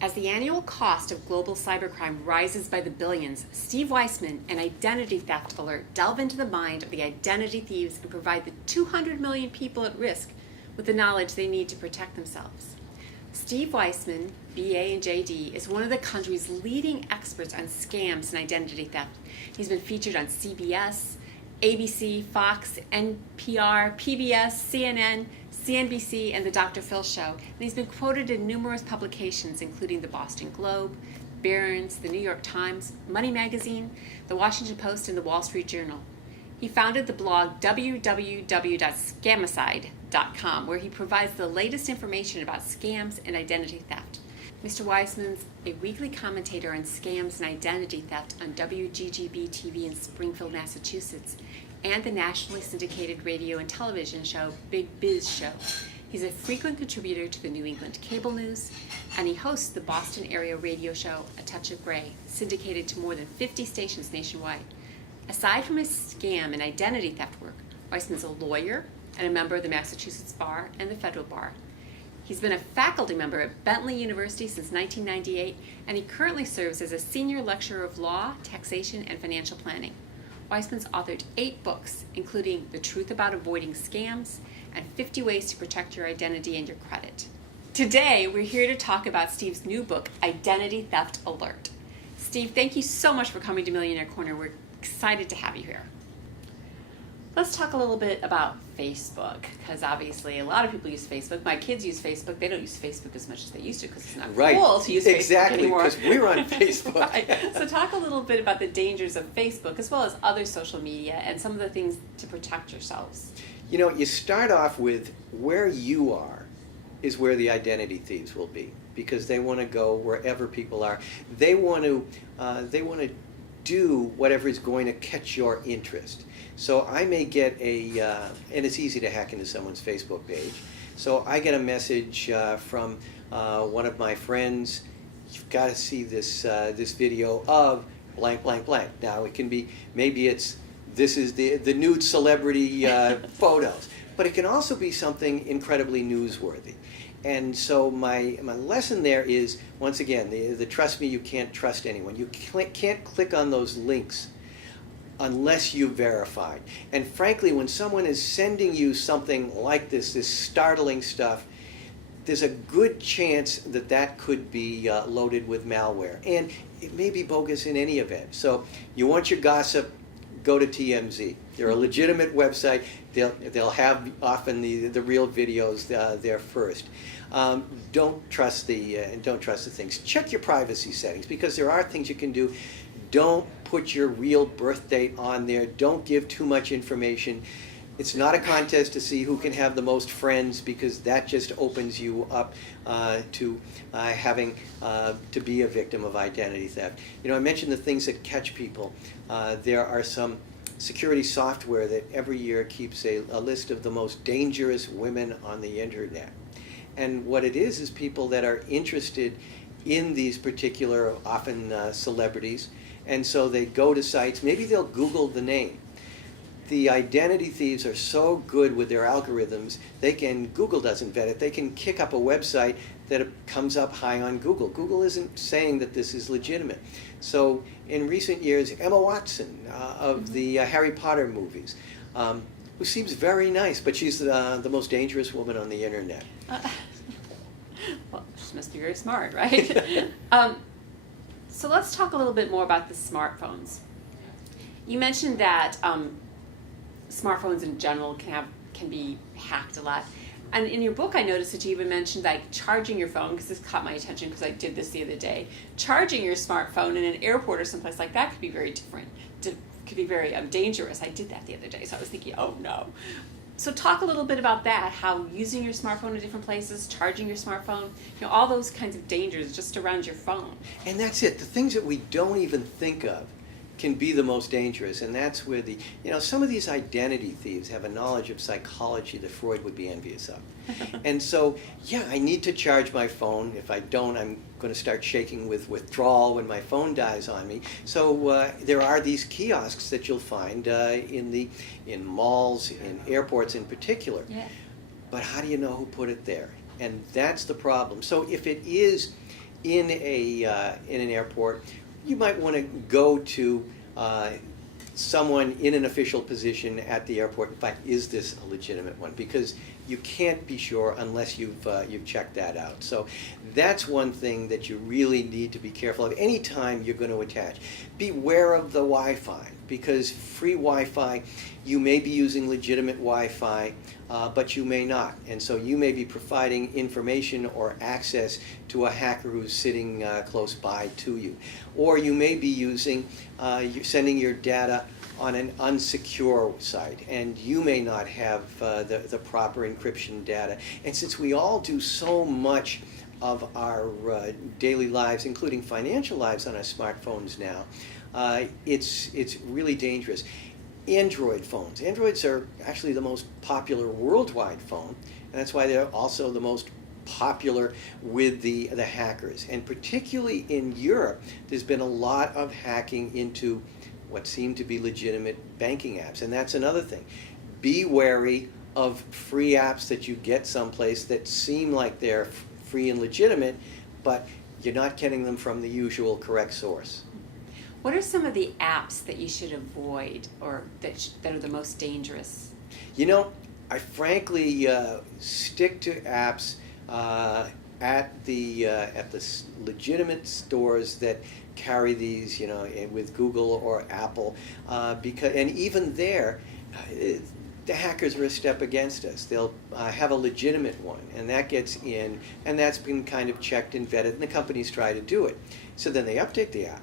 As the annual cost of global cybercrime rises by the billions, Steve Weisman and Identity Theft Alert delve into the mind of the identity thieves and provide the 200 million people at risk with the knowledge they need to protect themselves. Steve Weisman, BA and JD, is one of the country's leading experts on scams and identity theft. He's been featured on CBS, ABC, Fox, NPR, PBS, CNN, CNBC, and The Dr. Phil Show. And he's been quoted in numerous publications, including the Boston Globe, Barron's, the New York Times, Money Magazine, the Washington Post, and the Wall Street Journal. He founded the blog www.scamicide.com, where he provides the latest information about scams and identity theft. Mr. Weisman's a weekly commentator on scams and identity theft on WGGB TV in Springfield, Massachusetts, and the nationally syndicated radio and television show Big Biz Show. He's a frequent contributor to the New England Cable News, and he hosts the Boston area radio show A Touch of Gray, syndicated to more than 50 stations nationwide. Aside from his scam and identity theft work, Weisman's a lawyer and a member of the Massachusetts Bar and the Federal Bar. He's been a faculty member at Bentley University since 1998, and he currently serves as a senior lecturer of law, taxation, and financial planning. Weisman's authored 8 books, including The Truth About Avoiding Scams and 50 Ways to Protect Your Identity and Your Credit. Today, we're here to talk about Steve's new book, Identity Theft Alert. Steve, thank you so much for coming to Millionaire Corner. We're excited to have you here. Let's talk a little bit about Facebook, because obviously a lot of people use Facebook. My kids use Facebook. They don't use Facebook as much as they used to because it's not cool to use Facebook anymore. Exactly, because we're on Facebook. Right. So talk a little bit about the dangers of Facebook as well as other social media and some of the things to protect yourselves. You know, you start off with where you are is where the identity thieves will be, because they want to go wherever people are. They want to do whatever is going to catch your interest. So I may get and it's easy to hack into someone's Facebook page. So I get a message from one of my friends, you've got to see this video of blank, blank, blank. Now it can be, maybe this is the nude celebrity photos, but it can also be something incredibly newsworthy. And so my lesson there is, once again, the trust me, you can't trust anyone. You can't click on those links unless you verified. And frankly, when someone is sending you something like this startling stuff, there's a good chance that could be loaded with malware. And it may be bogus in any event. So you want your gossip, go to TMZ. They're a legitimate website. They'll have often the real videos there first. Don't trust the things. Check your privacy settings, because there are things you can do. Don't put your real birth date on there. Don't give too much information. It's not a contest to see who can have the most friends, because that just opens you up to having to be a victim of identity theft. You know, I mentioned the things that catch people. There are some security software that every year keeps a list of the most dangerous women on the internet. And what it is people that are interested in these particular, often celebrities, and so they go to sites, maybe they'll Google the name. The identity thieves are so good with their algorithms, Google doesn't vet it, they can kick up a website that comes up high on Google. Google isn't saying that this is legitimate. So in recent years, Emma Watson of the Harry Potter movies, who seems very nice, but she's the most dangerous woman on the internet. Well, she must be very smart, right? So let's talk a little bit more about the smartphones. You mentioned that smartphones in general can be hacked a lot. And in your book, I noticed that you even mentioned like charging your phone, because this caught my attention because I did this the other day. Charging your smartphone in an airport or someplace like that could be very different. Could be very dangerous. I did that the other day, so I was thinking, oh no. So talk a little bit about that, how using your smartphone in different places, charging your smartphone, all those kinds of dangers just around your phone. And that's it. The things that we don't even think of can be the most dangerous, and that's where some of these identity thieves have a knowledge of psychology that Freud would be envious of. And so, yeah, I need to charge my phone. If I don't, I'm going to start shaking with withdrawal when my phone dies on me. So there are these kiosks that you'll find in malls, in airports in particular. Yeah. But how do you know who put it there? And that's the problem. So if it is in an airport, you might want to go to someone in an official position at the airport and find, is this a legitimate one? Because you can't be sure unless you've checked that out. So that's one thing that you really need to be careful of anytime you're going to attach. Beware of the Wi-Fi, because free Wi-Fi, you may be using legitimate Wi-Fi, but you may not. And so you may be providing information or access to a hacker who's sitting close by to you. Or you may be using, sending your data on an unsecure site, and you may not have the proper encryption data. And since we all do so much of our daily lives, including financial lives, on our smartphones now, it's really dangerous. Android phones. Androids are actually the most popular worldwide phone, and that's why they're also the most popular with the hackers. And particularly in Europe, there's been a lot of hacking into what seem to be legitimate banking apps. And that's another thing. Be wary of free apps that you get someplace that seem like they're free and legitimate, but you're not getting them from the usual correct source. What are some of the apps that you should avoid, or that are the most dangerous? You know, I frankly stick to apps at the legitimate stores that carry these, you know, with Google or Apple, and even there, the hackers are a step against us. They'll have a legitimate one, and that gets in, and that's been kind of checked and vetted, and the companies try to do it. So then they update the app.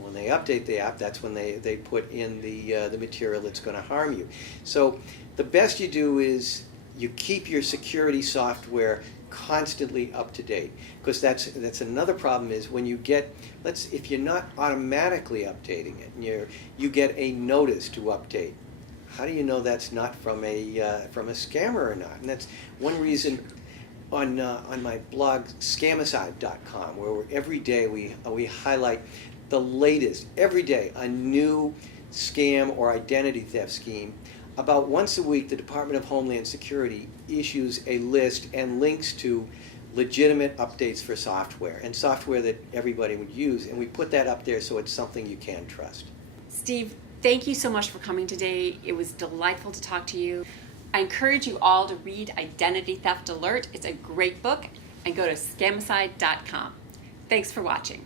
When they update the app, that's when they put in the material that's going to harm you. So the best you do is you keep your security software constantly up to date, because that's another problem is when you get, if you're not automatically updating it, and you get a notice to update, how do you know that's not from a scammer or not? And that's one reason on my blog scamicide.com, where every day we highlight the latest, every day a new scam or identity theft scheme. About once a week, the Department of Homeland Security issues a list and links to legitimate updates for software, and software that everybody would use, and we put that up there so it's something you can trust. Steve, thank you so much for coming today. It was delightful to talk to you. I encourage you all to read Identity Theft Alert. It's a great book, and go to scamicide.com. Thanks for watching.